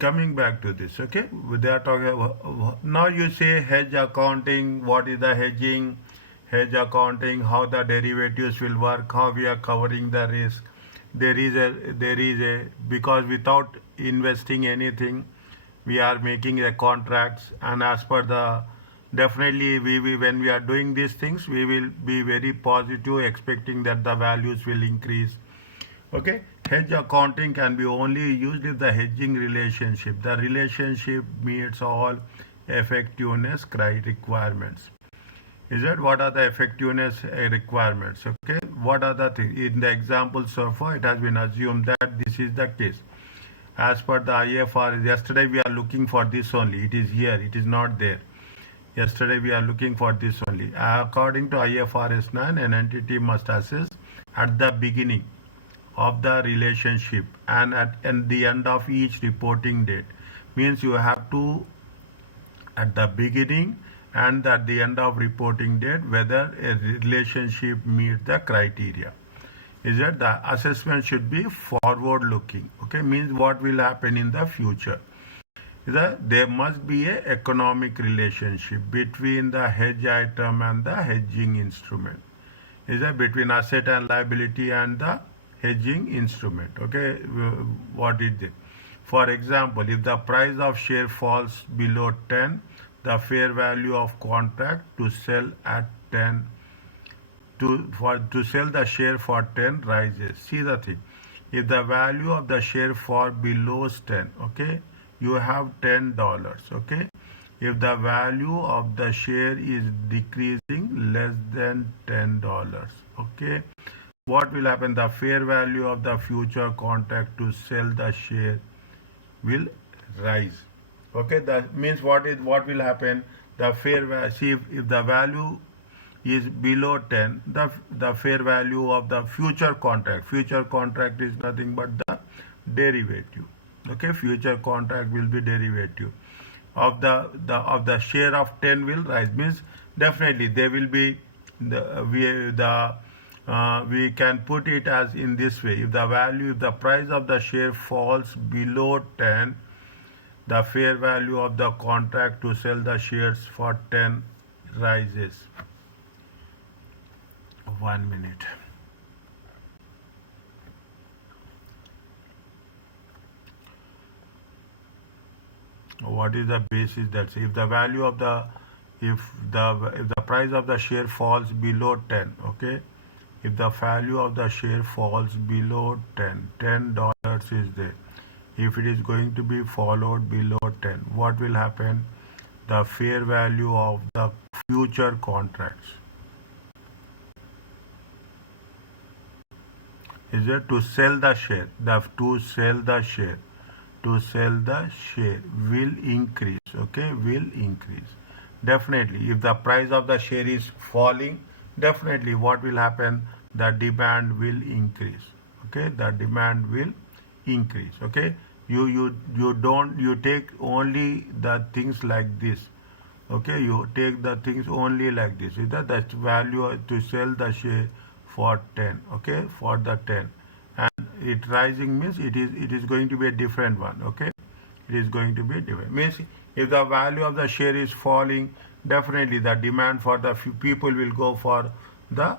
coming back to this, okay, they are talking now you say hedge accounting, what is the hedge accounting, how the derivatives will work, how we are covering the risk. There is a because without investing anything we are making the contracts, and as per the definitely we when we are doing these things we will be very positive expecting that the values will increase. Okay, hedge accounting can be only used if the hedging relationship, the relationship meets all effectiveness requirements. Is that what are the effectiveness requirements? Okay, what are the things? In the example so far, it has been assumed that this is the case. As per the IFR, yesterday we are looking for this only. It is here, it is not there. Yesterday we are looking for this only. According to IFRS 9, an entity must assess at the beginning of the relationship and at the end of each reporting date. Means you have to at the beginning and at the end of reporting date whether a relationship meets the criteria. Is that the assessment should be forward looking. Okay, means what will happen in the future. Is that there must be a economic relationship between the hedge item and the hedging instrument. Is that between asset and liability and the hedging instrument. Okay, what is it? For example, if the price of share falls below 10, the fair value of contract to sell at 10 to sell the share for 10 rises. See the thing. If the value of the share fall below 10, okay, you have $10. Okay. If the value of the share is decreasing less than $10, okay, what will happen? The fair value of the future contract to sell the share will rise. Okay, that means what will happen? The fair value, see if the value is below 10, the fair value of the future contract is nothing but the derivative. Okay, future contract will be derivative of the share of 10 will rise. Means definitely there will be we can put it as in this way. If the price of the share falls below 10, the fair value of the contract to sell the shares for 10 rises. 1 minute. What is the basis that if the value of the if the price of the share falls below 10, okay, if the value of the share falls below $10 is there. If it is going to be followed below 10, what will happen? The fair value of the future contracts is it to sell the share. To sell the share will increase. Okay, will increase. Definitely, if the price of the share is falling, definitely what will happen? The demand will increase. Okay, the demand will increase. Okay, you take only the things like this. Okay, you take the things only like this. Is that's value to sell the share for 10. Okay, for the 10, and it rising means it is going to be a different one. Okay, it is going to be different. Means if the value of the share is falling, definitely the demand for the people will go for the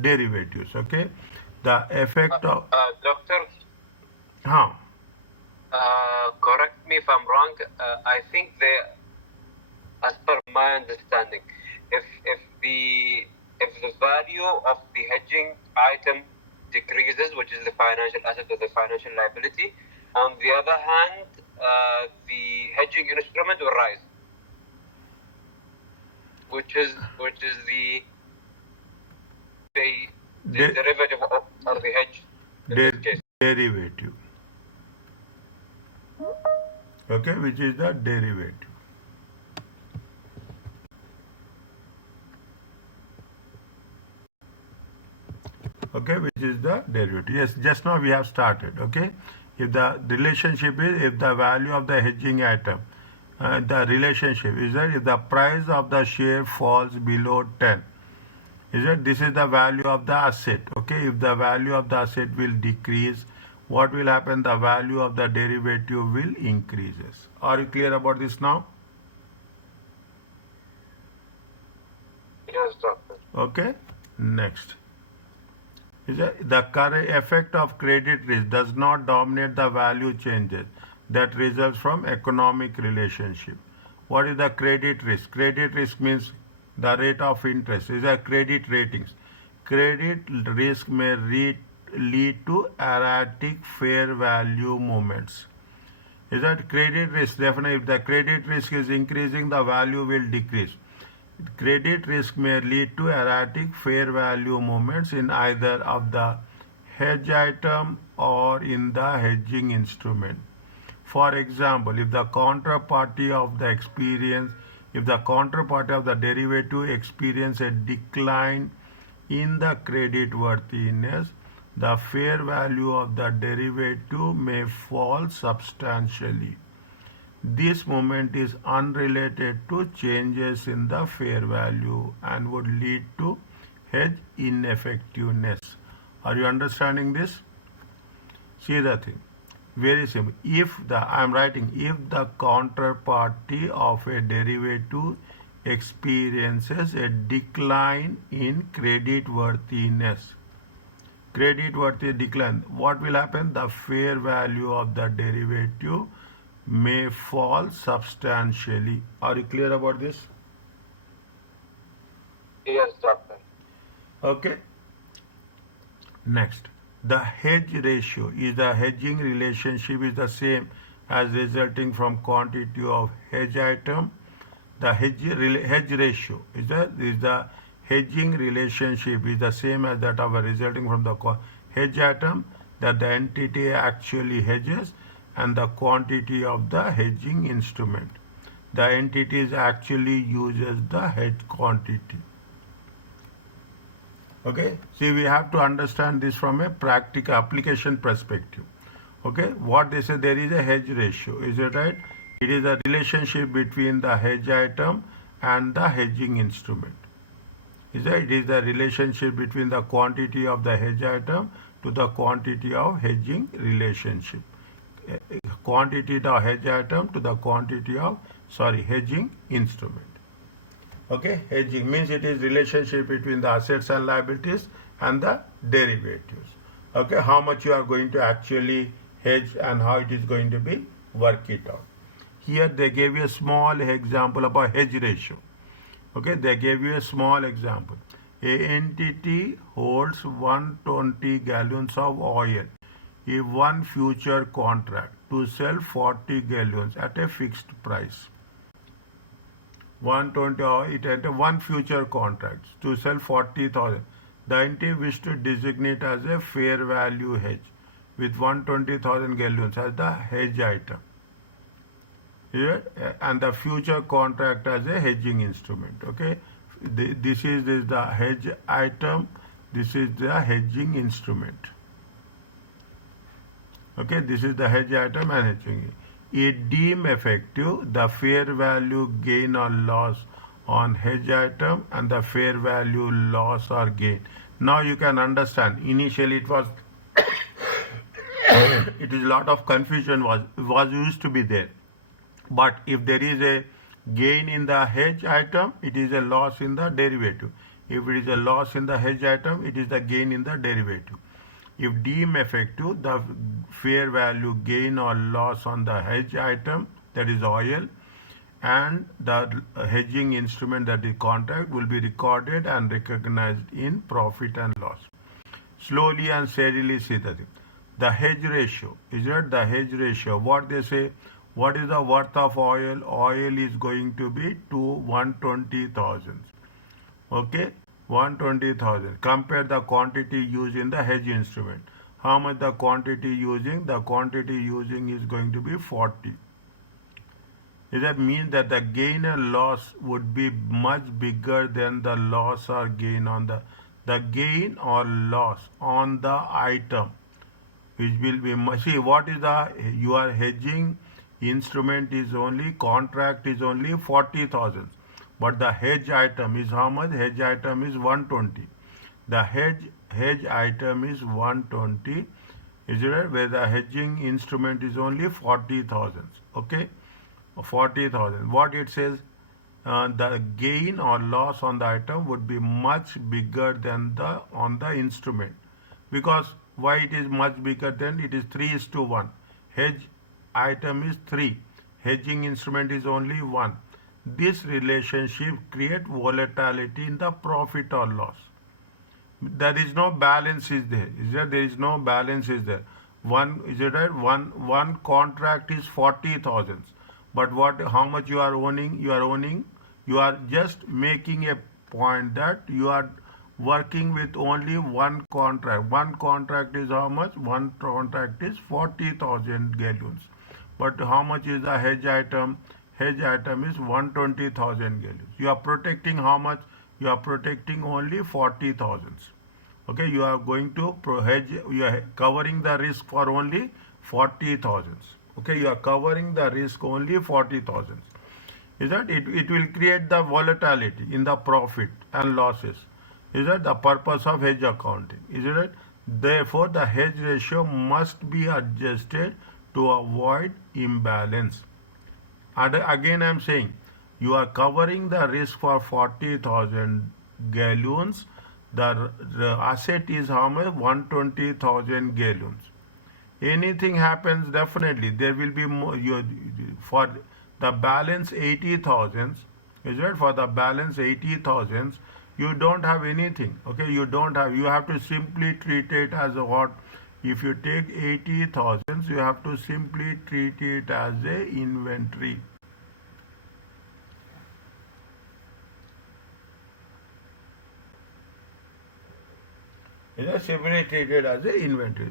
derivatives. Okay, the effect of Doctor, huh. Correct me if I'm wrong. I think as per my understanding, if the value of the hedging item decreases, which is the financial asset or the financial liability, on the other hand, the hedging instrument will rise, which is the derivative or the hedge in this case. Derivative. Okay, which is the derivative. Okay, which is the derivative. Yes, just now we have started. Okay, if the relationship is if the value of the hedging item, the relationship is that if the price of the share falls below 10, is that this is the value of the asset. Okay, if the value of the asset will decrease, what will happen? The value of the derivative will increases. Are you clear about this now? Yes, doctor. Okay. Next. The current effect of credit risk does not dominate the value changes that results from economic relationship. What is the credit risk? Credit risk means the rate of interest. These are credit ratings. Credit risk may lead to erratic fair value movements. Is that credit risk? Definitely, if the credit risk is increasing, the value will decrease. Credit risk may lead to erratic fair value movements in either of the hedge item or in the hedging instrument. For example, if the counterparty of the derivative experience a decline in the credit worthiness, the fair value of the derivative may fall substantially. This movement is unrelated to changes in the fair value and would lead to hedge ineffectiveness. Are you understanding this? See the thing. Very simple. If the counterparty of a derivative experiences a decline in credit worthiness, decline, what will happen? The fair value of the derivative may fall substantially. Are you clear about this? Yes, doctor. Okay. Next, the hedge ratio is the hedging relationship is the same as resulting from quantity of hedge item. The hedge ratio is the hedging relationship is the same as that of resulting from the hedge item that the entity actually hedges and the quantity of the hedging instrument. The entity actually uses the hedge quantity. Okay, see, we have to understand this from a practical application perspective. Okay, what they say, there is a hedge ratio, is it right? It is a relationship between the hedge item and the hedging instrument. Is it? It is the relationship between the quantity of the hedge item to the quantity of hedging relationship. Quantity of hedge item to the quantity of hedging instrument. Okay, hedging means it is relationship between the assets and liabilities and the derivatives. Okay, how much you are going to actually hedge and how it is going to be work it out. Here they gave you a small example about hedge ratio. Okay, they gave you a small example. A entity holds 120 gallons of oil in one future contract to sell 40 gallons at a fixed price. 120 oil, it had one future contract to sell 40,000. The entity wished to designate as a fair value hedge with 120,000 gallons as the hedge item. Here, and the future contract as a hedging instrument. Okay, this is the hedge item, this is the hedging instrument. Okay, this is the hedge item and hedging. It deem effective the fair value gain or loss on hedge item and the fair value loss or gain. Now you can understand. Initially it was it is a lot of confusion was used to be there. But if there is a gain in the hedge item, it is a loss in the derivative. If it is a loss in the hedge item, it is the gain in the derivative. If deem effective, the fair value gain or loss on the hedge item, that is oil, and the hedging instrument, that is contract, will be recorded and recognized in profit and loss. Slowly and steadily see the thing. The hedge ratio, is it the hedge ratio? What they say, what is the worth of oil? Oil is going to be to 120,000. Okay, 120,000. Compare the quantity used in the hedge instrument. How much the quantity using? The quantity using is going to be 40. That means that the gain and loss would be much bigger than the loss or gain on the gain or loss on the item, which will be see what is the your hedging instrument is only contract is only 40,000, but the hedge item is how much? Hedge item is 120. The hedge item is 120. Is it right? Where the hedging instrument is only 40,000. Okay, 40,000. What it says, the gain or loss on the item would be much bigger than the on the instrument, because why it is much bigger than it is 3:1. Hedge item is 3, hedging instrument is only 1. This relationship create volatility in the profit or loss. There is no balance is there. Is there is no balance is there. One is it right? One contract is 40,000. But what how much you are owning? You are just making a point that you are working with only one contract. One contract is how much? One contract is 40,000 gallons. But how much is the hedge item? Hedge item is 120,000 gallons. You are protecting how much? You are protecting only 40,000. Okay, you are going to hedge, you are covering the risk for only 40,000. Okay, you are covering the risk only 40,000. Is that it will create the volatility in the profit and losses. Is that the purpose of hedge accounting? Is it right? Therefore, the hedge ratio must be adjusted to avoid imbalance. And again, I am saying you are covering the risk for 40,000 gallons. The asset is how much? 120,000 gallons. Anything happens, definitely there will be more. For the balance 80,000, is it? For the balance 80,000, you don't have anything. Okay, you don't have. You have to simply treat it as a what? If you take 80,000, you have to simply treat it as a inventory. It is simply treated as an inventory.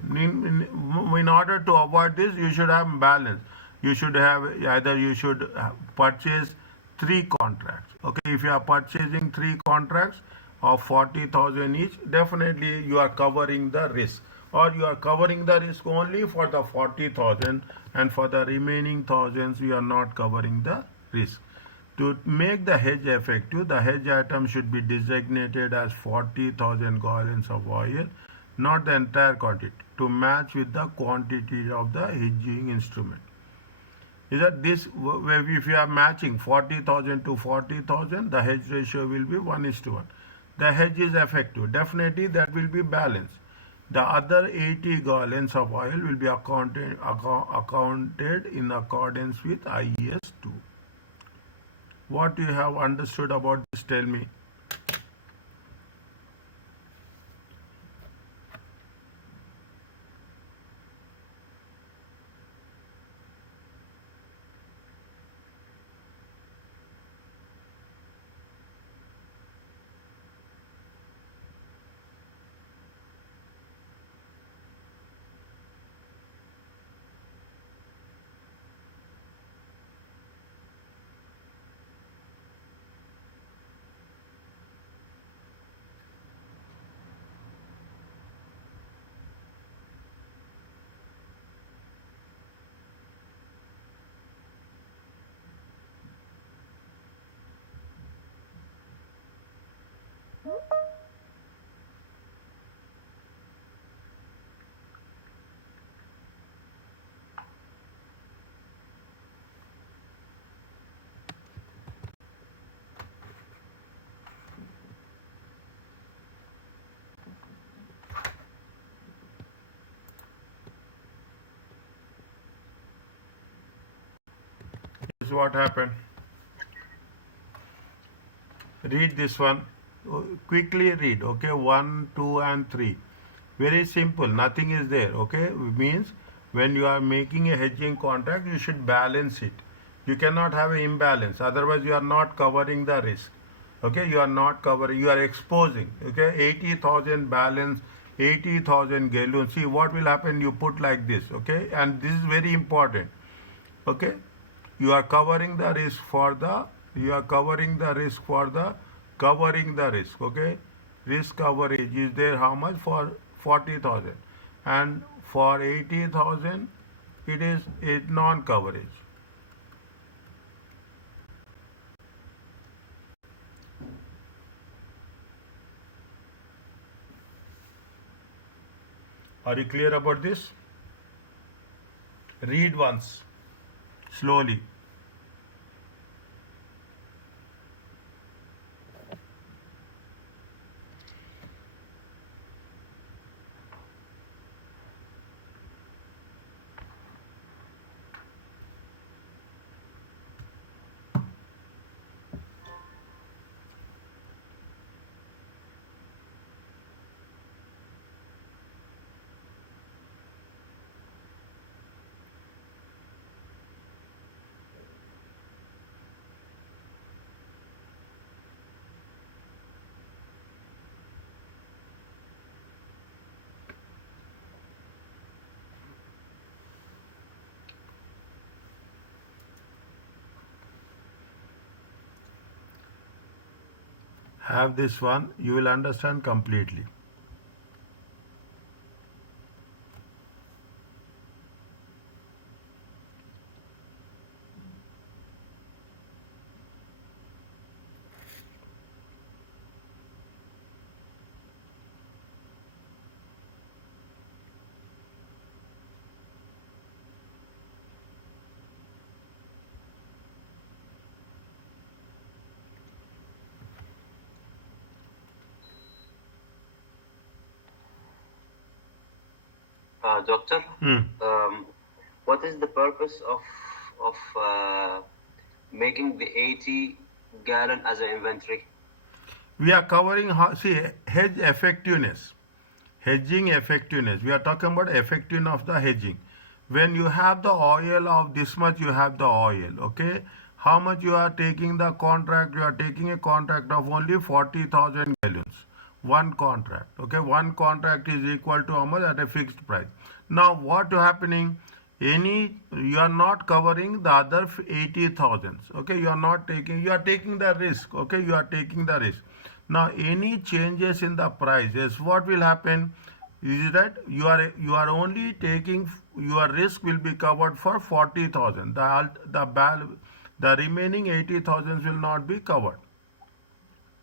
In order to avoid this, you should have balance. You should have either you should purchase 3 contracts. Okay, if you are purchasing 3 contracts of 40,000 each, definitely you are covering the risk, or you are covering the risk only for the 40,000, and for the remaining thousands you are not covering the risk. To make the hedge effective, the hedge item should be designated as 40,000 gallons of oil, not the entire quantity, to match with the quantity of the hedging instrument. Is that this, if you are matching 40,000 to 40,000, the hedge ratio will be 1:1. The hedge is effective. Definitely that will be balanced. The other 80 gallons of oil will be accounted in accordance with IES 2. What you have understood about this, tell me. This is what happened. Read this one. Quickly read. Okay, 1, 2, and 3. Very simple. Nothing is there. Okay, means when you are making a hedging contract, you should balance it. You cannot have an imbalance. Otherwise, you are not covering the risk. Okay, you are not covering. You are exposing. Okay, 80,000 balance, 80,000 gallons. See what will happen. You put like this. Okay, and this is very important. Okay, you are covering the risk for the. You are covering the risk for the covering the risk. Okay, risk coverage is there how much? For 40,000, and for 80,000 it is a non-coverage. Are you clear about this? Read once, slowly. Have this one, you will understand completely. Doctor, Hmm. what is the purpose of making the 80 gallon as an inventory? We are covering, see, hedge effectiveness. Hedging effectiveness. We are talking about effectiveness of the hedging. When you have the oil of this much, you have the oil, okay? How much you are taking the contract? You are taking a contract of only 40,000 gallons. One contract, okay? One contract is equal to how much at a fixed price. Now, what happening? You are not covering the other 80,000, okay? You are taking the risk, okay? You are taking the risk. Now, any changes in the prices, what will happen is that you are only taking, your risk will be covered for 40,000. The remaining 80,000 will not be covered.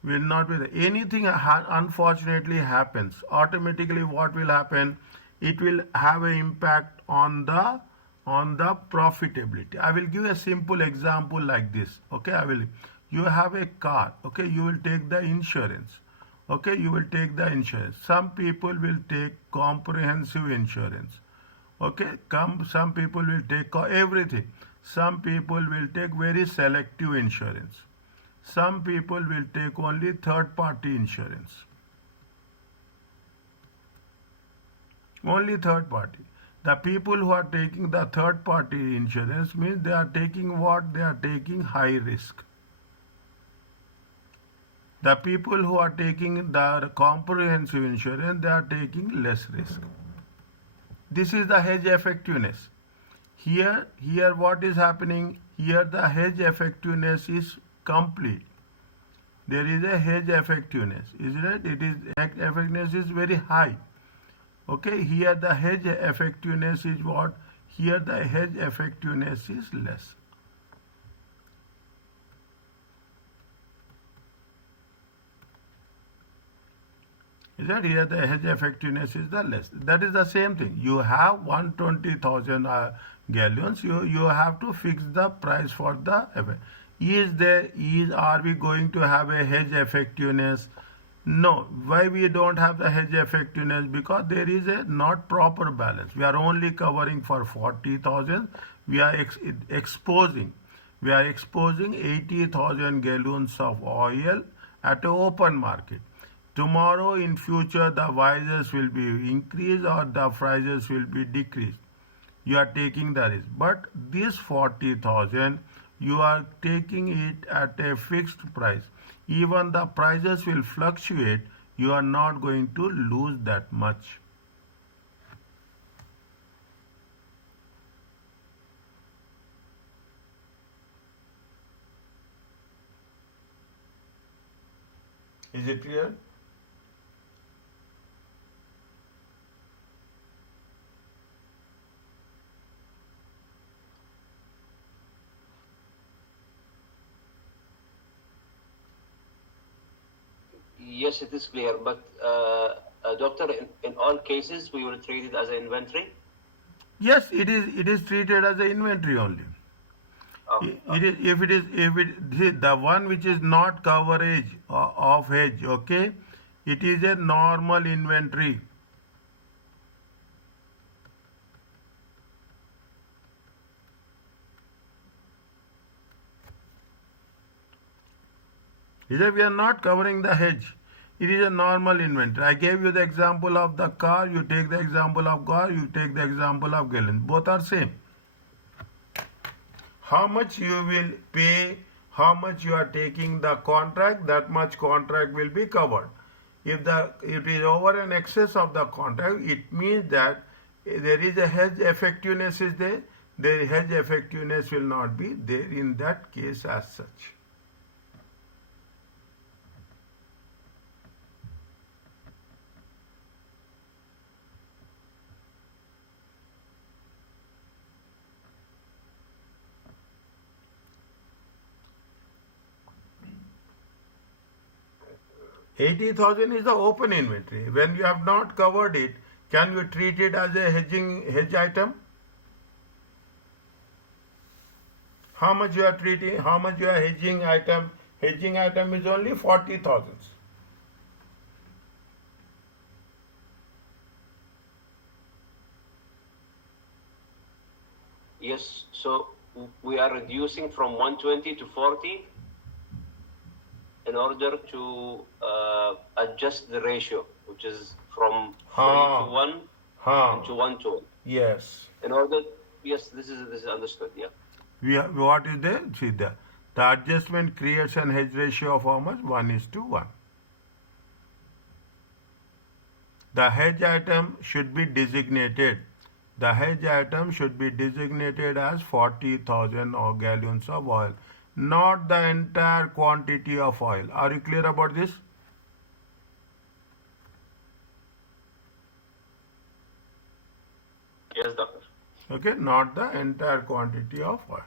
Will not be there. Anything unfortunately happens, automatically what will happen? It will have an impact on the profitability. I will give a simple example like this. Okay, you have a car, okay, you will take the insurance. Okay, you will take the insurance. Some people will take comprehensive insurance. Okay, some people will take everything. Some people will take very selective insurance. Some people will take only third party insurance. Only third party. The people who are taking the third party insurance means they are taking what? They are taking high risk. The people who are taking the comprehensive insurance, they are taking less risk. This is the hedge effectiveness. Here what is happening? Here the hedge effectiveness is complete. There is a hedge effectiveness. Is it? It is effectiveness is very high. Okay, here the hedge effectiveness is what? Here the hedge effectiveness is less. Is that here the hedge effectiveness is the less? That is the same thing. You have 120,000 gallons. You have to fix the price for the effect. Are we going to have a hedge effectiveness? No. Why we don't have the hedge effectiveness? Because there is a not proper balance. We are only covering for 40,000. We are exposing. We are exposing 80,000 gallons of oil at an open market. Tomorrow in future the prices will be increased or the prices will be decreased. You are taking the risk. But this 40,000, you are taking it at a fixed price. Even the prices will fluctuate, you are not going to lose that much. Is it clear? Yes, it is clear. But doctor, in all cases, we will treat it as an inventory. Yes, it is treated as an inventory only. It is if it the one which is not coverage of hedge, okay, it is a normal inventory. Is that we are not covering the hedge. It is a normal inventory. I gave you the example of the car. You take the example of car. You take the example of gallon. Both are same. How much you will pay, how much you are taking the contract, that much contract will be covered. If it is over an excess of the contract, it means that there is a hedge effectiveness is there. The hedge effectiveness will not be there in that case as such. $80,000 is the open inventory. When you have not covered it, can you treat it as a hedge item? How much you are treating? How much you are hedging item? Hedging item is only 40,000. Yes, so we are reducing from 120 to 40 in order to adjust the ratio, which is from 3 to 1 to 1 to 1. Yes. In order, yes, this is understood. Yeah. What is there? See the adjustment creates an hedge ratio of how much? 1:1. The hedge item should be designated. The hedge item should be designated as 40,000 gallons of oil, not the entire quantity of oil. Are you clear about this? Yes, doctor. Okay, not the entire quantity of oil.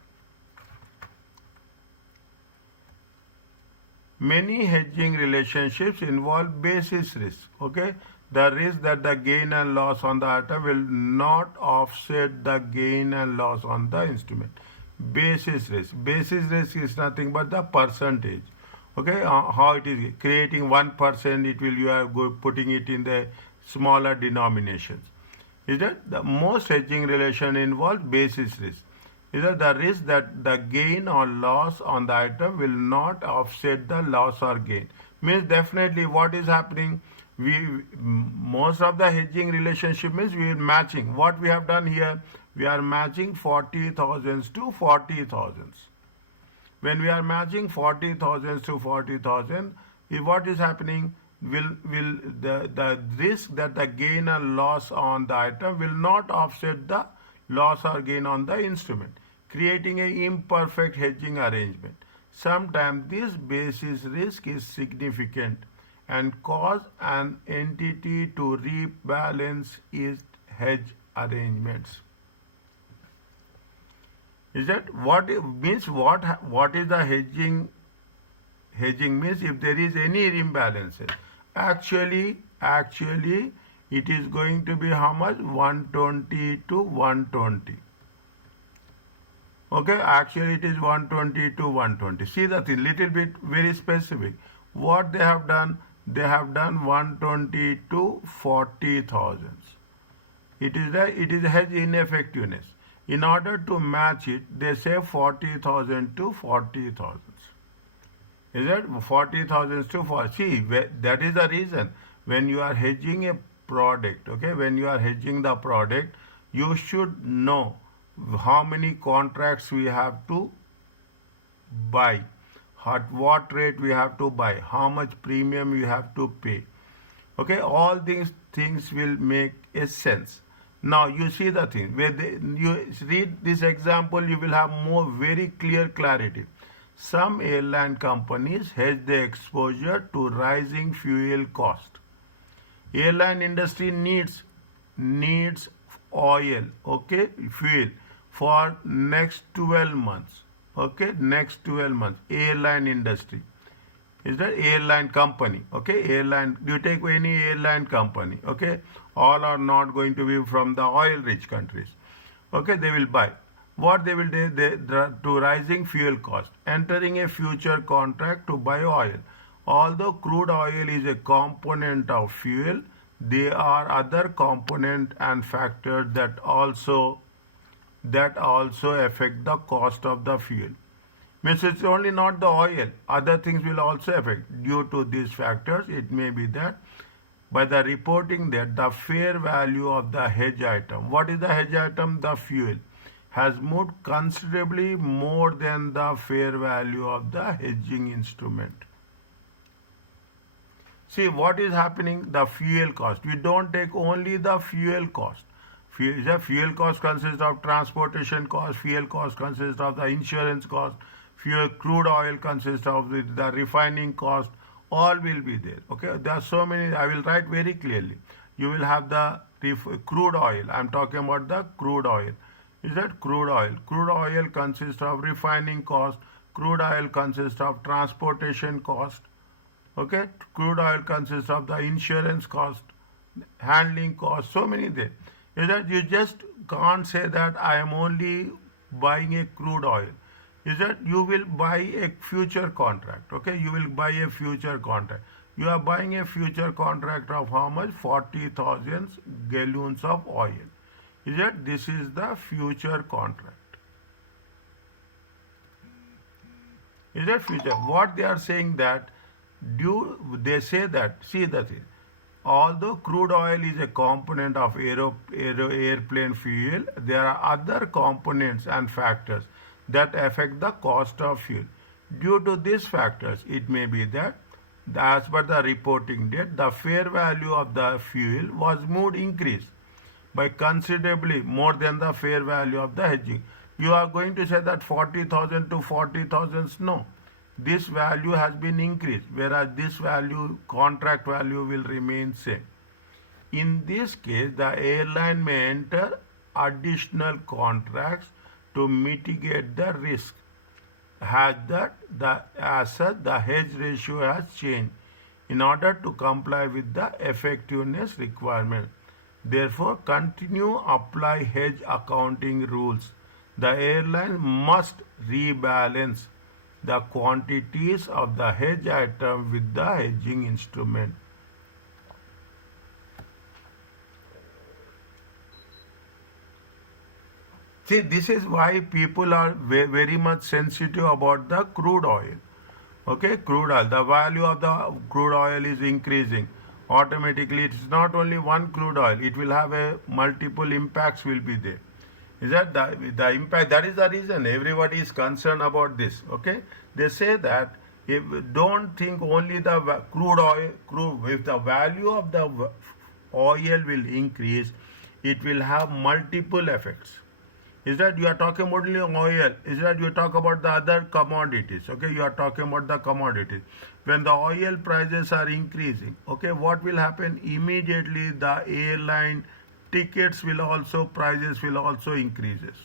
Many hedging relationships involve basis risk. Okay, the risk that the gain and loss on the item will not offset the gain and loss on the instrument. Basis risk. Basis risk is nothing but the percentage. Okay, how it is creating 1%, it will you are putting it in the smaller denominations. Is that the most hedging relation involves basis risk? Is that the risk that the gain or loss on the item will not offset the loss or gain? Means definitely what is happening? Most of the hedging relationship means we are matching. What we have done here, we are matching 40,000 to 40,000. When we are matching 40,000 to 40,000, what is happening? Will the risk that the gain and loss on the item will not offset the loss or gain on the instrument, creating an imperfect hedging arrangement. Sometimes this basis risk is significant and cause an entity to rebalance its hedge arrangements. Is that what it means? What is the hedging? Hedging means if there is any imbalances. Actually, it is going to be how much? 120 to 120. Okay, actually it is 120 to 120. See the thing, little bit very specific. What they have done? They have done 120 to 40,000. It is hedge ineffectiveness. In order to match it, they say 40,000 to 40,000. Is it 40,000 to 40? See, that is the reason. When you are hedging a product, okay, when you are hedging the product, you should know how many contracts we have to buy, at what rate we have to buy, how much premium you have to pay. Okay, all these things will make a sense. Now you see the thing, you read this example, you will have more very clear clarity. Some airline companies hedge their exposure to rising fuel cost. Airline industry needs oil, okay, fuel for next 12 months. Okay, next 12 months. Airline industry is the airline company. Okay, airline, you take any airline company, okay, all are not going to be from the oil rich countries. Okay, they will buy. What they will do, to rising fuel cost, entering a future contract to buy oil. Although crude oil is a component of fuel, there are other component and factors that also affect the cost of the fuel. Means it's only not the oil, other things will also affect. Due to these factors, it may be that by the reporting that the fair value of the hedge item, what is the hedge item? The fuel, has moved considerably more than the fair value of the hedging instrument. See what is happening, the fuel cost. We don't take only the fuel cost. The fuel cost consists of transportation cost, fuel cost consists of the insurance cost, fuel crude oil consists of the refining cost, all will be there. Okay, there are so many, I will write very clearly. You will have the crude oil, I am talking about the crude oil. Is that crude oil? Crude oil consists of refining cost, crude oil consists of transportation cost, okay, crude oil consists of the insurance cost, handling cost, so many there. Is that you just can't say that I am only buying a crude oil. Is that you will buy a future contract, okay, you will buy a future contract. You are buying a future contract of how much? 40,000 gallons of oil. Is that this is the future contract. Is that future? What they are saying that they say that, see the thing, although crude oil is a component of airplane fuel, there are other components and factors that affect the cost of fuel. Due to these factors, it may be that as per the reporting date, the fair value of the fuel was moved increased by considerably more than the fair value of the hedging. You are going to say that 40,000 to 40,000, no. This value has been increased, whereas this value, contract value, will remain same. In this case, the airline may enter additional contracts to mitigate the risk. As such, the hedge ratio has changed in order to comply with the effectiveness requirement. Therefore, continue apply hedge accounting rules. The airline must rebalance the quantities of the hedge item with the hedging instrument. See, this is why people are very much sensitive about the crude oil. Okay, crude oil. The value of the crude oil is increasing. Automatically, it's not only one crude oil. It will have a multiple impacts will be there. Is that the impact? That is the reason everybody is concerned about this. Okay, they say that if don't think only the crude oil, if the value of the oil will increase, it will have multiple effects. Is that you are talking about only oil? Is that you talk about the other commodities? Okay, you are talking about the commodities. When the oil prices are increasing, okay, what will happen? Immediately the airline tickets will also, prices will also increases.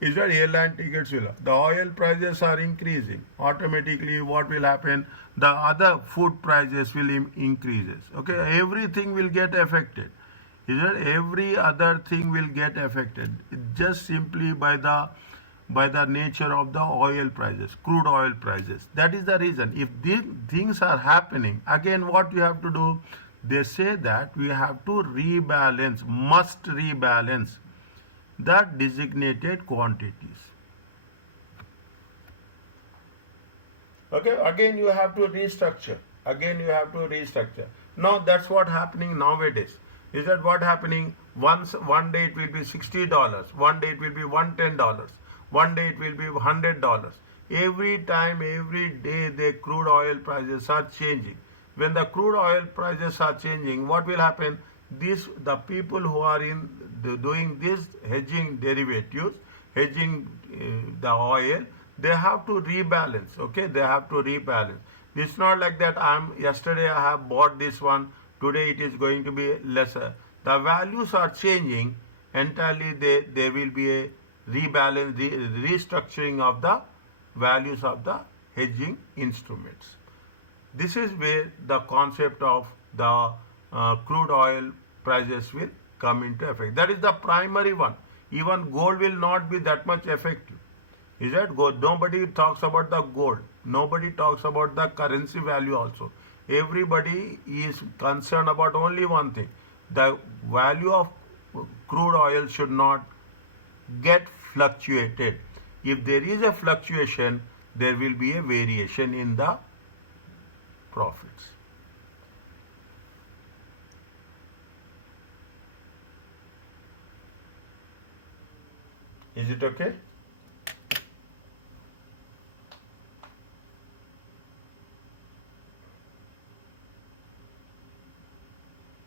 Is that airline tickets will, the oil prices are increasing, automatically what will happen? The other food prices will increases. Okay, everything will get affected. Is that every other thing will get affected just simply by the nature of the oil prices, crude oil prices. That is the reason. If these things are happening, again what you have to do? They say that we have to must rebalance the designated quantities. Okay, again you have to restructure. Now that's what happening nowadays. Is that what happening? One day it will be $60, one day it will be $110, one day it will be $100. Every time, every day the crude oil prices are changing. When the crude oil prices are changing, what will happen? The people who are doing this hedging derivatives, hedging the oil, they have to rebalance. Okay, they have to rebalance. It's not like that yesterday I have bought this one, today it is going to be lesser. The values are changing entirely. There will be a rebalance, restructuring of the values of the hedging instruments. This is where the concept of the crude oil prices will come into effect. That is the primary one. Even gold will not be that much effective. Is that gold? Nobody talks about the gold. Nobody talks about the currency value also. Everybody is concerned about only one thing. The value of crude oil should not get fluctuated. If there is a fluctuation, there will be a variation in the profits. Is it okay?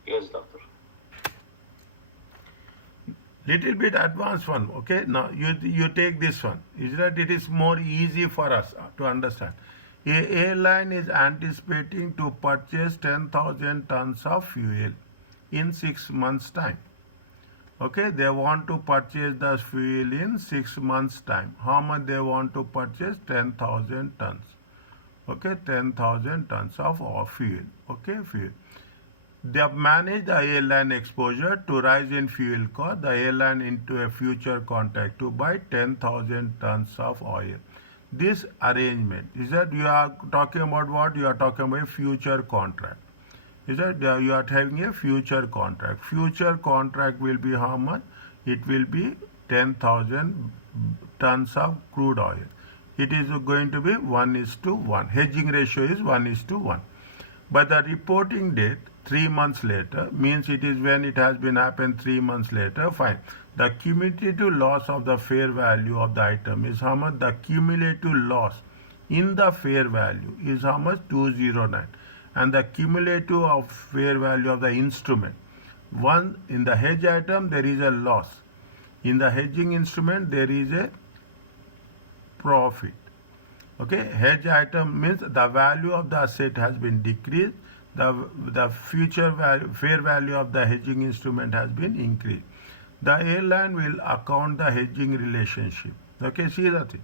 Yes, doctor. Little bit advanced one. Okay, now you take this one. Is that it is more easy for us to understand. A airline is anticipating to purchase 10,000 tons of fuel in 6 months time. Okay, they want to purchase the fuel in 6 months time. How much they want to purchase? 10,000 tons. Okay, 10,000 tons of fuel. Okay, fuel. They have managed the airline exposure to rise in fuel cost, the airline into a future contract to buy 10,000 tons of oil. This arrangement, is that you are talking about what? You are talking about a future contract. Is that you are having a future contract. Future contract will be how much? It will be 10,000 tons of crude oil. It is going to be 1:1. Hedging ratio is 1:1. But the reporting date 3 months later means it is when it has been happened 3 months later. Fine. The cumulative loss of the fair value of the item is how much? The cumulative loss in the fair value is how much? 209. And the cumulative of fair value of the instrument. One, in the hedge item there is a loss. In the hedging instrument there is a profit. Okay, hedge item means the value of the asset has been decreased. The future value, fair value of the hedging instrument has been increased. The airline will account the hedging relationship. Okay, see the thing.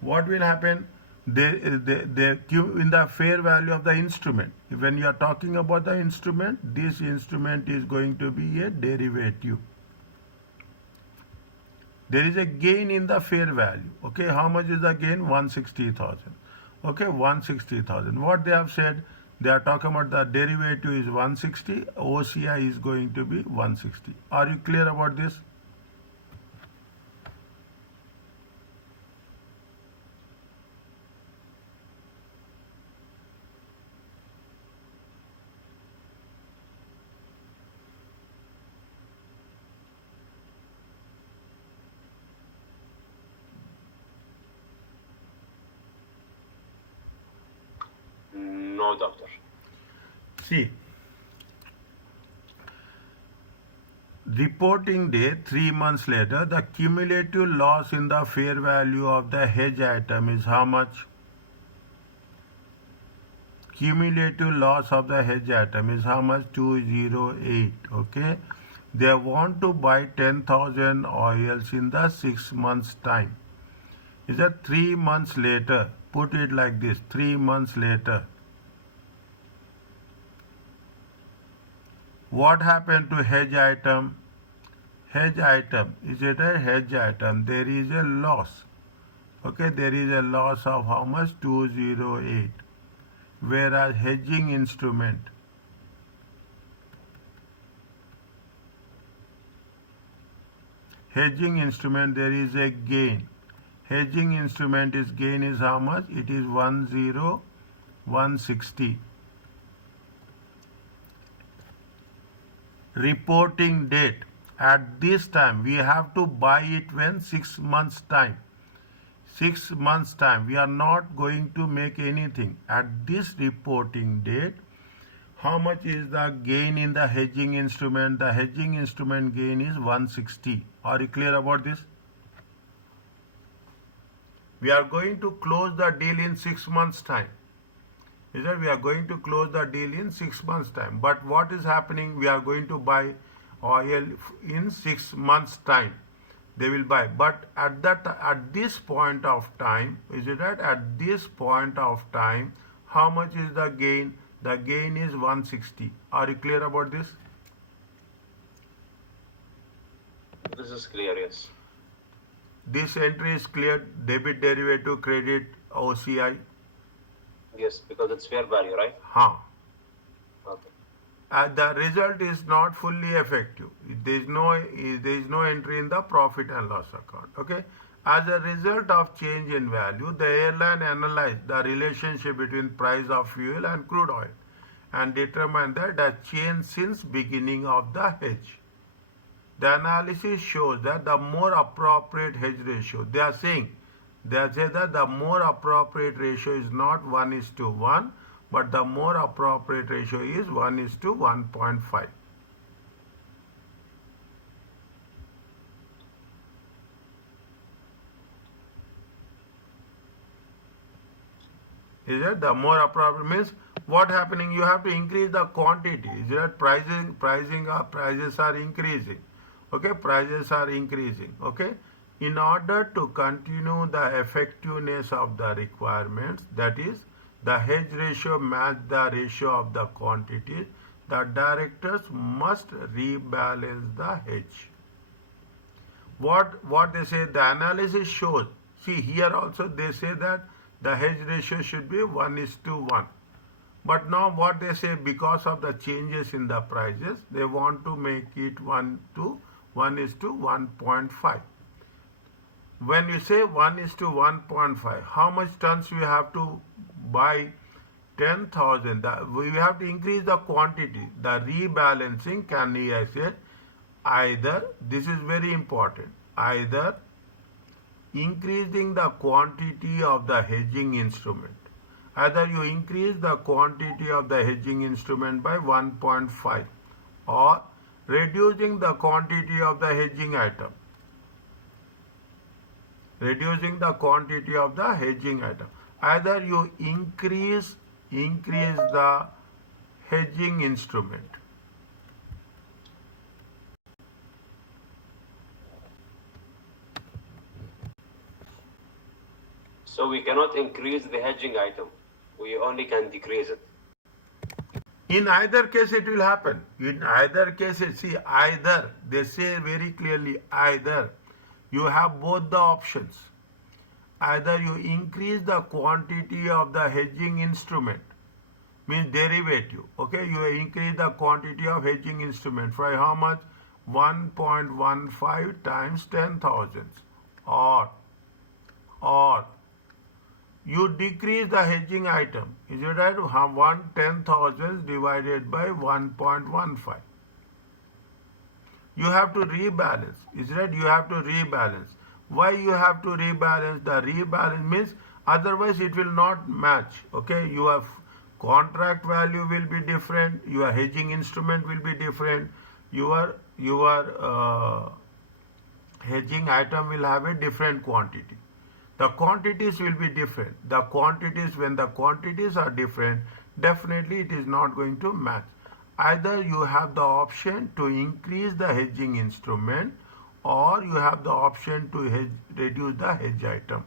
What will happen? They in the fair value of the instrument. When you are talking about the instrument, this instrument is going to be a derivative. There is a gain in the fair value. Okay, how much is the gain? 160,000. Okay, 160,000. What they have said, they are talking about the derivative is 160, OCI is going to be 160. Are you clear about this? No, doctor. See, reporting day 3 months later, the cumulative loss in the fair value of the hedge item is how much? Cumulative loss of the hedge item is how much? 208. Okay, they want to buy 10,000 oils in the 6 months time. Is that 3 months later? Put it like this, 3 months later. What happened to hedge item? Hedge item, is it a hedge item? There is a loss. Okay, there is a loss of how much? 208. Whereas hedging instrument, there is a gain. Hedging instrument is gain is how much? It is 160. Reporting date. At this time, we have to buy it when 6 months time. 6 months time. We are not going to make anything. At this reporting date, how much is the gain in the hedging instrument? The hedging instrument gain is 160. Are you clear about this? We are going to close the deal in 6 months time. Is that we are going to close the deal in 6 months time. But what is happening? We are going to buy oil in 6 months time. They will buy. But at this point of time, is it right? At this point of time, how much is the gain? The gain is 160. Are you clear about this? This is clear, yes. This entry is clear, debit derivative, credit, OCI. Yes, because it's fair value, right? Huh. Okay. The result is not fully effective. There is no entry in the profit and loss account. Okay. As a result of change in value, the airline analyzed the relationship between price of fuel and crude oil and determined that the change since beginning of the hedge. The analysis shows that the more appropriate hedge ratio, they say that the more appropriate ratio is not 1:1, but the more appropriate ratio is 1:1.5. Is it the more appropriate means what happening? You have to increase the quantity. Is that prices are increasing? Okay, prices are increasing. Okay, in order to continue the effectiveness of the requirements, that is, the hedge ratio match the ratio of the quantities, the directors must rebalance the hedge. What they say, the analysis shows. See here also they say that the hedge ratio should be 1:1. But now what they say, because of the changes in the prices, they want to make it 1:1.5. When you say 1:1.5, how much tons you have to buy? 10,000. We have to increase the quantity. The rebalancing can be, I said, either, this is very important, either increasing the quantity of the hedging instrument. Either you increase the quantity of the hedging instrument by 1.5 or reducing the quantity of the hedging item. Reducing the quantity of the hedging item. Either you increase the hedging instrument. So we cannot increase the hedging item. We only can decrease it. In either case it will happen. In either case, see, either, they say very clearly, either you have both the options. Either you increase the quantity of the hedging instrument, means derivative. Okay, you increase the quantity of hedging instrument for how much? 1.15 times 10,000. Or you decrease the hedging item. Is it right? 10,000 divided by 1.15. You have to rebalance. Is it right? You have to rebalance. Why you have to rebalance? The rebalance means otherwise it will not match. Okay, your contract value will be different. Your hedging instrument will be different. Your hedging item will have a different quantity. The quantities will be different. The quantities, when the quantities are different, definitely it is not going to match. Either you have the option to increase the hedging instrument or you have the option to reduce the hedge item.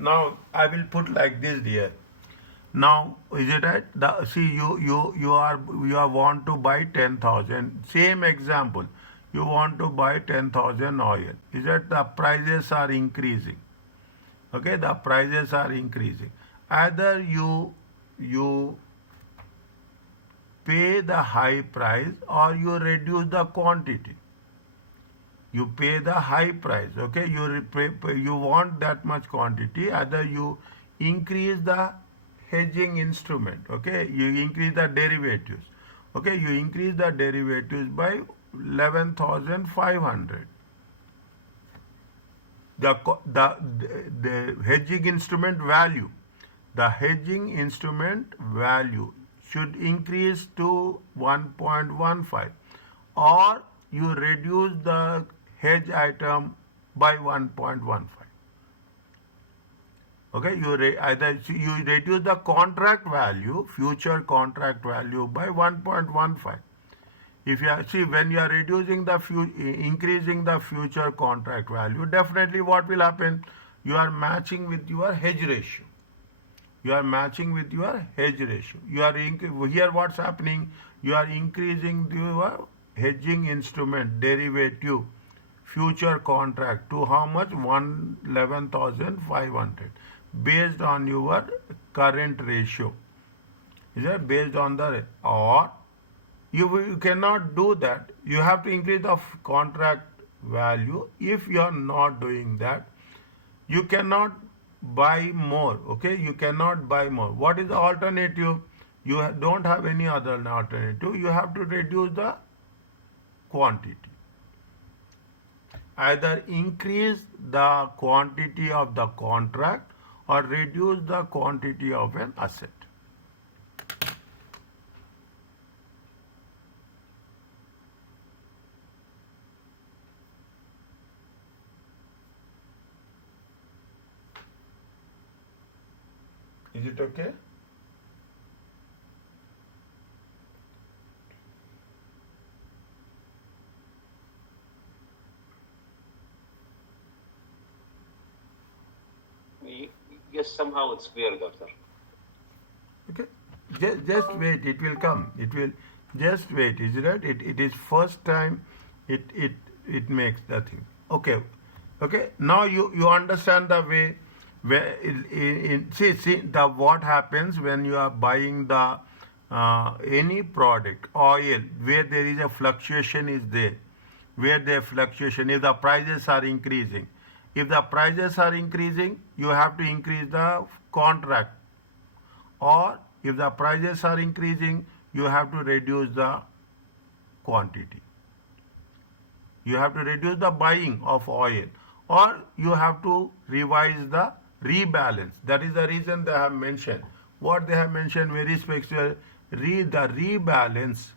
Now I will put like this here. Now is it right? See, you are want to buy 10,000. Same example. You want to buy 10,000 oil. Is that the prices are increasing? Okay, the prices are increasing. Either you pay the high price or you reduce the quantity. You pay the high price. Okay, you want that much quantity. Either you increase the hedging instrument. Okay, you increase the derivatives. Okay, you increase the derivatives by 11,500. The hedging instrument value, the hedging instrument value should increase to 1.15 or you reduce the hedge item by 1.15. Okay, either you reduce the contract value, future contract value by 1.15. If you see, when you are reducing the increasing the future contract value, definitely what will happen? You are matching with your hedge ratio. You are matching with your hedge ratio. You are here. What's happening? You are increasing your hedging instrument derivative future contract to how much? 111,500 based on your current ratio. Is it based on the, or you cannot do that. You have to increase the contract value. If you are not doing that, you cannot buy more. Okay, you cannot buy more. What is the alternative? You don't have any other alternative. You have to reduce the quantity. Either increase the quantity of the contract or reduce the quantity of an asset. Is it okay? Yes, somehow it's clear, doctor. Okay. Just wait. It will come. It will. Just wait. Is it right? It is first time. It makes the thing. Okay. Okay. Now you understand the way where see the what happens when you are buying the any product, oil, where there is a fluctuation is there, where the fluctuation, if the prices are increasing, if the prices are increasing, you have to increase the contract, or if the prices are increasing, you have to reduce the quantity. You have to reduce the buying of oil, or you have to revise the rebalance. That is the reason they have mentioned. What they have mentioned very special, the rebalance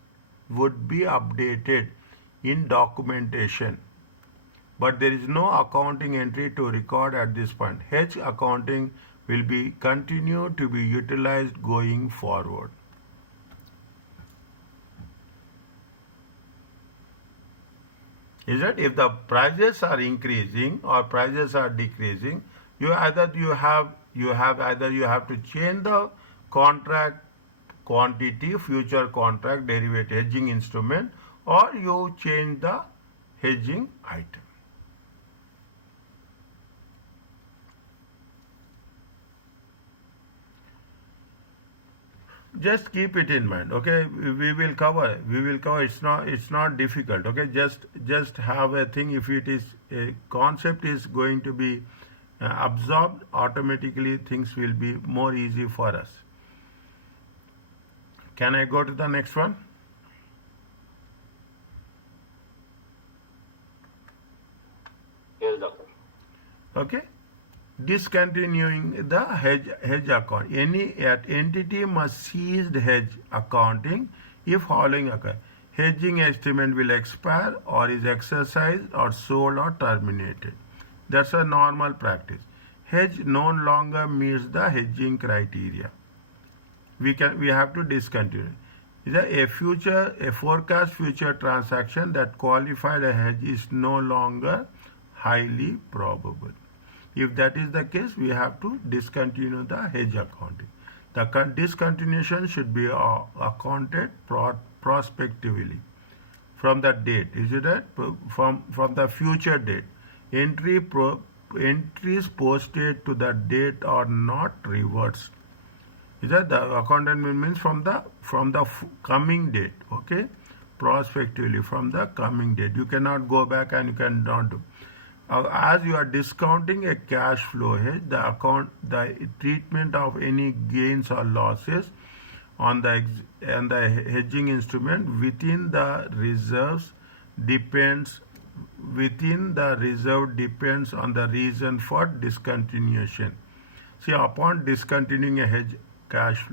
would be updated in documentation. But there is no accounting entry to record at this point. Hedge accounting will be continued to be utilized going forward. Is that if the prices are increasing or prices are decreasing, you have to change the contract quantity, future contract derivative hedging instrument, or you change the hedging item. Just keep it in mind. Okay, we will cover. It's not difficult. Okay, just have a thing. If it is a concept is going to be absorbed, automatically things will be more easy for us. Can I go to the next one? Yes, doctor. Okay. Discontinuing the hedge account. Any entity must cease hedge accounting if following occur. Hedging estimate will expire or is exercised or sold or terminated. That's a normal practice. Hedge no longer meets the hedging criteria. We have to discontinue. A forecast future transaction that qualified a hedge is no longer highly probable. If that is the case, we have to discontinue the hedge accounting. The discontinuation should be accounted prospectively from the date. Is it right? From the future date. Entries posted to the date are not reversed. Is that the accountant means from the coming date? Okay, prospectively from the coming date. You cannot go back and you cannot do. As you are discounting a cash flow hedge, the treatment of any gains or losses on the hedging instrument within the reserve depends on the reason for discontinuation. See, upon discontinuing a cash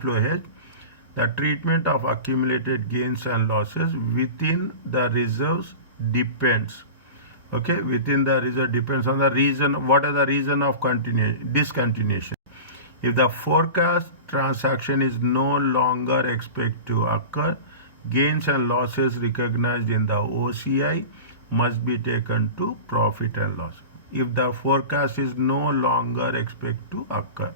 flow hedge, the treatment of accumulated gains and losses within the reserves depends. Okay, within the reserve depends on the reason. What are the reason of discontinuation? If the forecast transaction is no longer expected to occur, gains and losses recognized in the OCI must be taken to profit and loss. If the forecast is no longer expected to occur,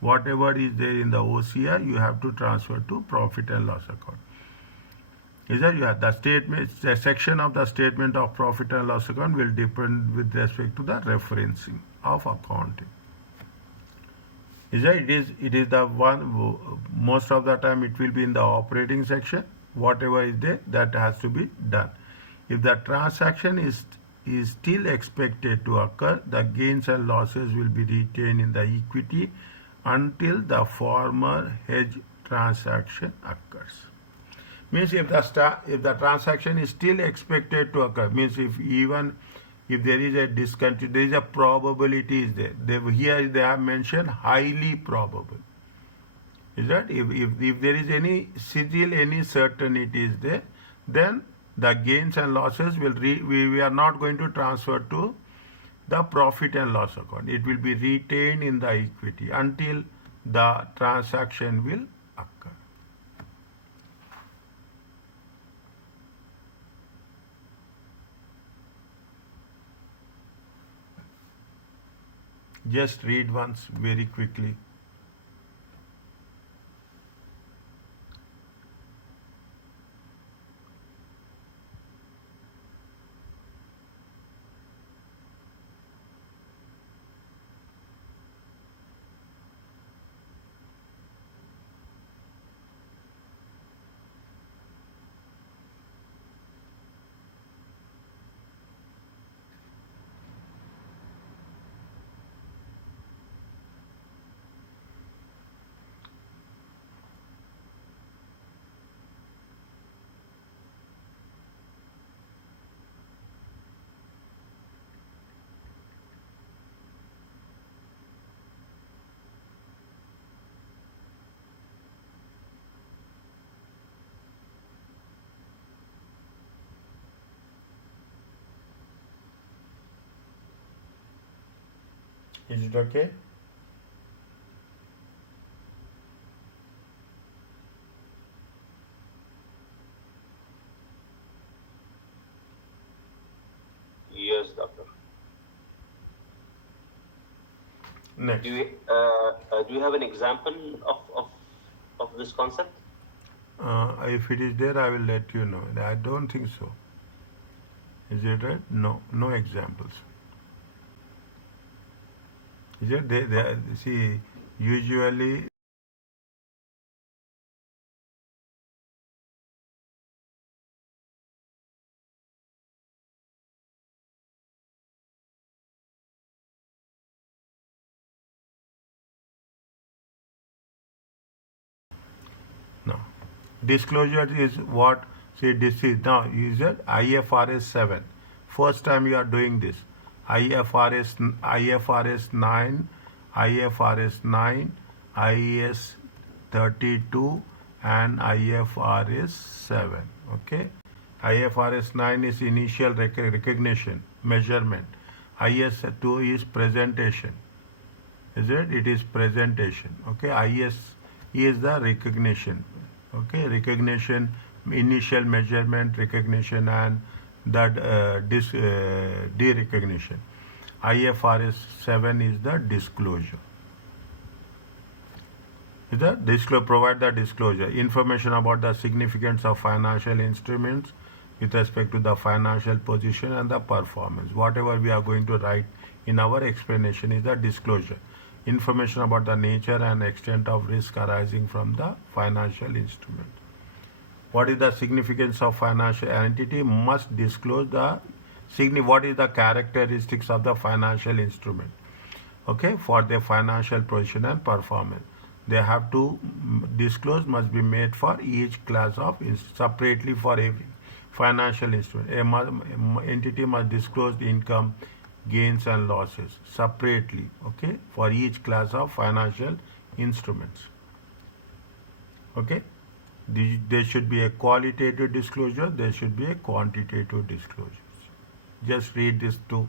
whatever is there in the OCI, you have to transfer to profit and loss account. Is that you have the statement, the section of the statement of profit and loss account will depend with respect to the referencing of accounting. Is that it is the one, most of the time it will be in the operating section. Whatever is there, that has to be done. If the transaction is still expected to occur, the gains and losses will be retained in the equity until the former hedge transaction occurs. Means if the transaction is still expected to occur, means if there is a discontinuity, there is a probability is there. Here they have mentioned highly probable. Is that if there is any certainty is there, then the gains and losses we are not going to transfer to the profit and loss account. It will be retained in the equity until the transaction will occur. Just read once very quickly. Is it okay? Yes, doctor. Next. Do you have an example of this concept? If it is there, I will let you know. I don't think so. Is it right? No, no examples. Is it? See, usually. No. Disclosure is what? See, this is now, is it IFRS 7. First time you are doing this. IFRS 9, IFRS 9, IAS 32, and IFRS 7. Okay? IFRS 9 is initial recognition, measurement. IS 2 is presentation. Is it? It is presentation. Okay? IS is the recognition. Okay? Recognition, initial measurement, recognition, and that derecognition. IFRS 7 is the disclosure. Provide the disclosure. Information about the significance of financial instruments with respect to the financial position and the performance. Whatever we are going to write in our explanation is the disclosure. Information about the nature and extent of risk arising from the financial instrument. What is the significance of financial entity? Must disclose what is the characteristics of the financial instrument. Okay, for their financial position and performance. They have to disclose, must be made for each class of separately for every financial instrument. Entity must disclose the income, gains and losses separately, okay, for each class of financial instruments. Okay, there should be a qualitative disclosure, there should be a quantitative disclosure. Just read this too.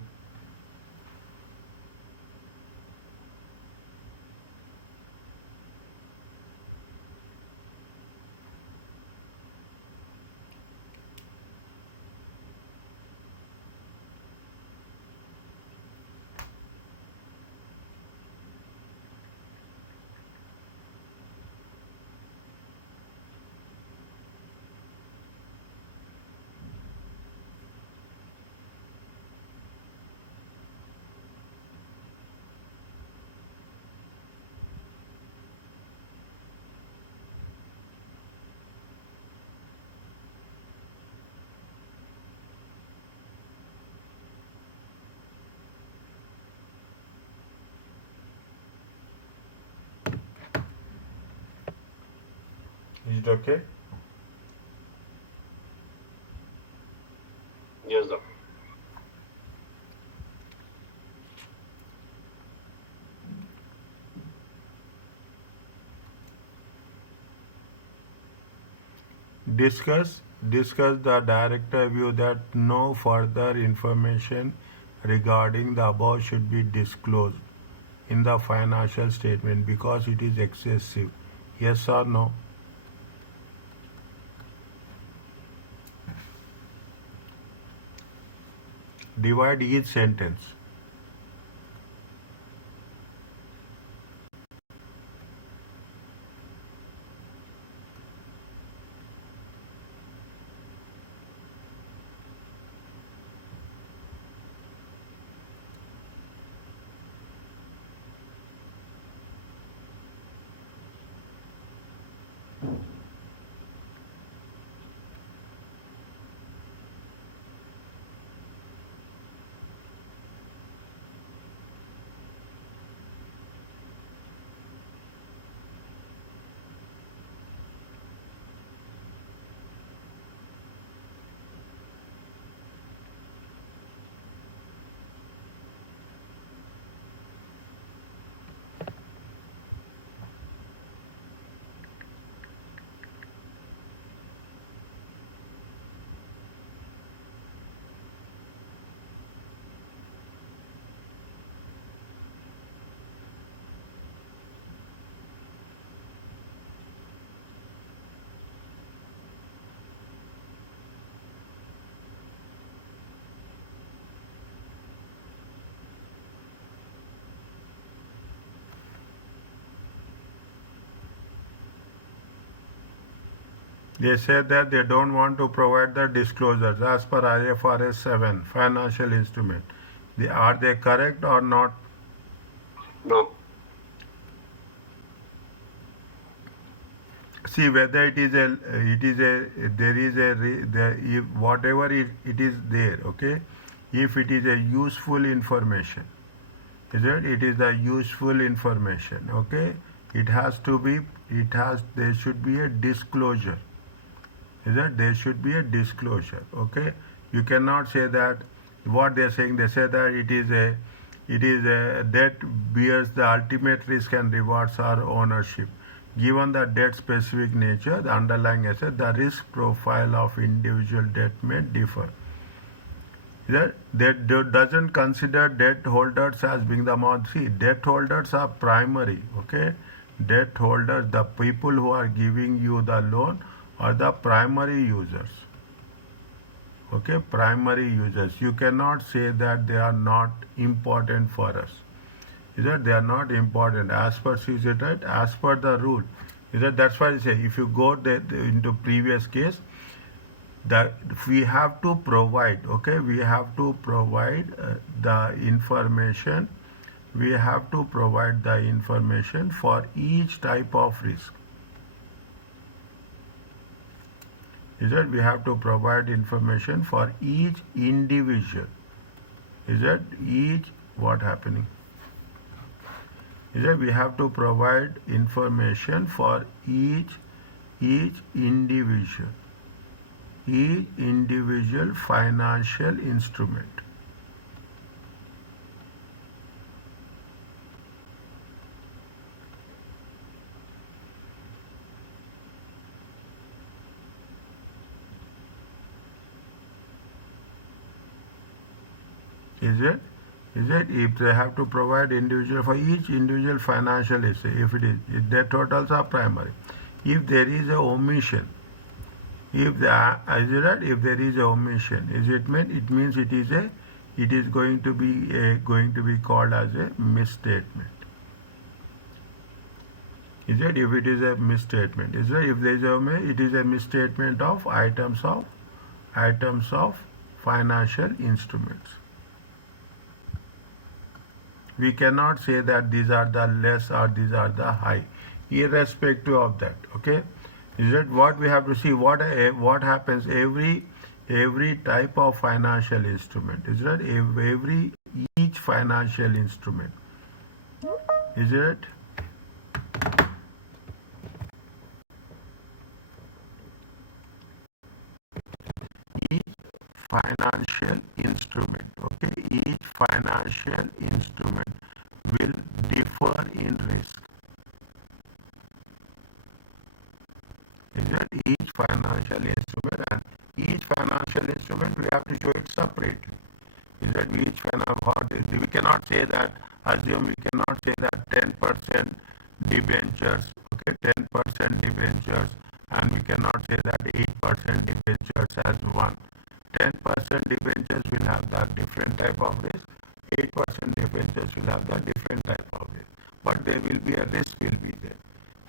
it okay? Yes, sir. Discuss the director view that no further information regarding the above should be disclosed in the financial statement because it is excessive. Yes or no? Divide each sentence. They said that they don't want to provide the disclosures as per IFRS 7 financial instrument. Are they correct or not? No. See whether it is there is if whatever it is there, okay? If it is a useful information, is it is a useful information, okay? There should be a disclosure. There should be a disclosure, okay? You cannot say that what they are saying. They say that it is a debt bears the ultimate risk and rewards our ownership. Given the debt specific nature, the underlying asset, the risk profile of individual debt may differ. That doesn't consider debt holders as being the amount. See, debt holders are primary, okay? Debt holders, the people who are giving you the loan, are the primary users. Okay, primary users. You cannot say that they are not important for us. Is that they are not important as per, is it right? As per the rule. Is that's why I say if you go into previous case, that we have to provide, okay, we have to provide the information. We have to provide the information for each type of risk. Is that we have to provide information for each individual. Is that each what happening? Is that we have to provide information for each individual financial instrument. Is it if they have to provide individual for each individual financial asset, if their totals are primary. If there is a omission, if there is a omission, it means it is going to be called as a misstatement. Is it if it is a misstatement? Is it if there is it is a misstatement of items of financial instruments. We cannot say that these are the less or these are the high, irrespective of that. Okay, is that what we have to see? What happens every type of financial instrument? Is that each financial instrument? Is it? financial instrument, okay, each financial instrument will differ in risk. Is that each financial instrument, and each financial instrument we have to show it separately. Is that each we cannot say that, assume we cannot say that 10% debentures, okay, 10% debentures, and we cannot say that 8% debentures as one. 10% debentures will have that different type of risk, 8% debentures will have that different type of risk. But there will be a risk will be there.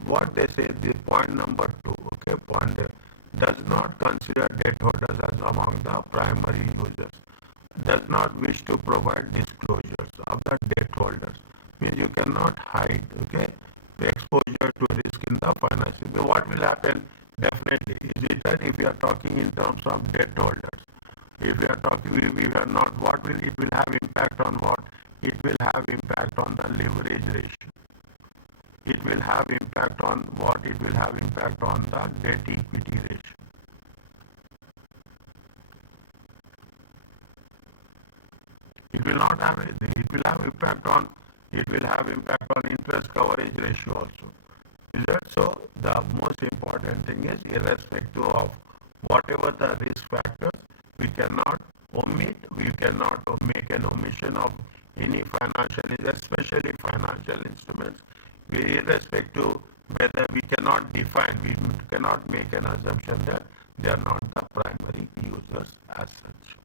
What they say, the point number 2, okay, point there, does not consider debt holders as among the primary users, does not wish to provide disclosures of the debt holders. Means you cannot hide, okay, the exposure to risk in the financial. So what will happen? Definitely, is it that if you are talking in terms of debt holders, if we are talking, we are not, what will it will have impact on what? It will have impact on the leverage ratio. It will have impact on what? It will have impact on the debt equity ratio. It will not have anything. It will have impact on, it will have impact on interest coverage ratio also. Is that so? The most important thing is, irrespective of whatever the risk factors, we cannot omit, we cannot make an omission of any financial, especially financial instruments. We, irrespective whether we cannot define, we cannot make an assumption that they are not the primary users as such.